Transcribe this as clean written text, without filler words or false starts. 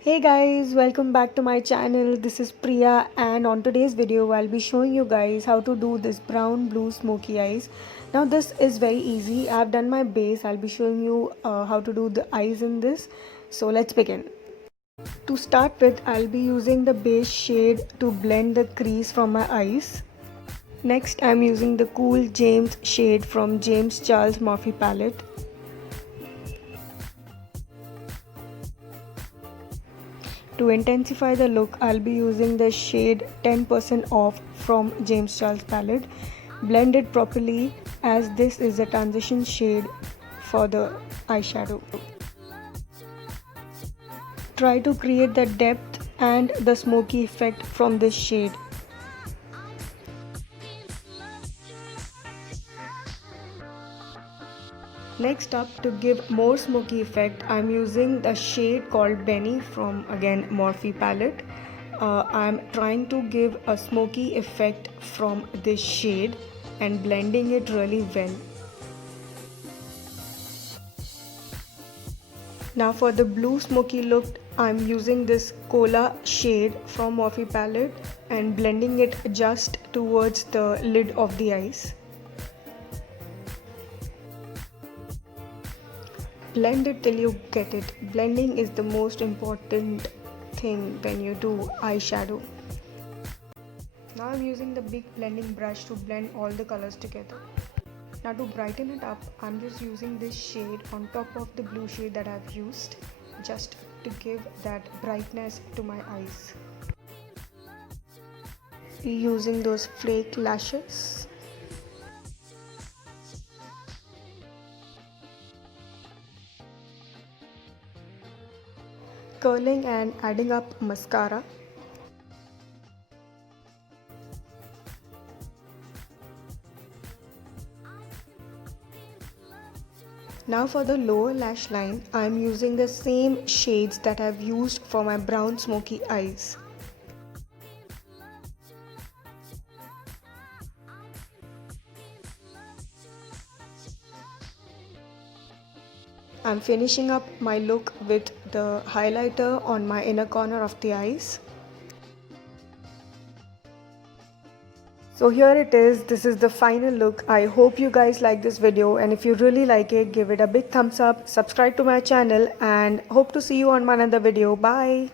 Hey guys, welcome back to my channel. This is Priya, and on today's video I'll be showing you guys how to do this brown blue smoky eyes. Now this is very easy. I've done my base. I'll be showing you how to do the eyes in this. So let's begin. To start with, I'll be using the base shade to blend the crease from my eyes. Next, I'm using the Cool James shade from James Charles Murphy palette. To intensify the look, I'll be using the shade 10% off from James Charles palette. Blend it properly as this is a transition shade for the eyeshadow. Try to create the depth and the smoky effect from this shade. Next up, to give more smoky effect, I'm using the shade called Benny from again Morphe palette. I'm trying to give a smoky effect from this shade and blending it really well. Now for the blue smoky look, I'm using this Cola shade from Morphe palette and blending it just towards the lid of the eyes. Blend it till you get it. Blending is the most important thing when you do eyeshadow. Now I'm using the big blending brush to blend all the colors together. Now to brighten it up, I'm just using this shade on top of the blue shade that I've used, just to give that brightness to my eyes. Using those flake lashes. Curling and adding up mascara. Now for the lower lash line, I am using the same shades that I have used for my brown smoky eyes. I'm finishing up my look with the highlighter on my inner corner of the eyes. So here it is. This is the final look. I hope you guys like this video, and if you really like it, give it a big thumbs up, subscribe to my channel, and hope to see you on my another video. Bye.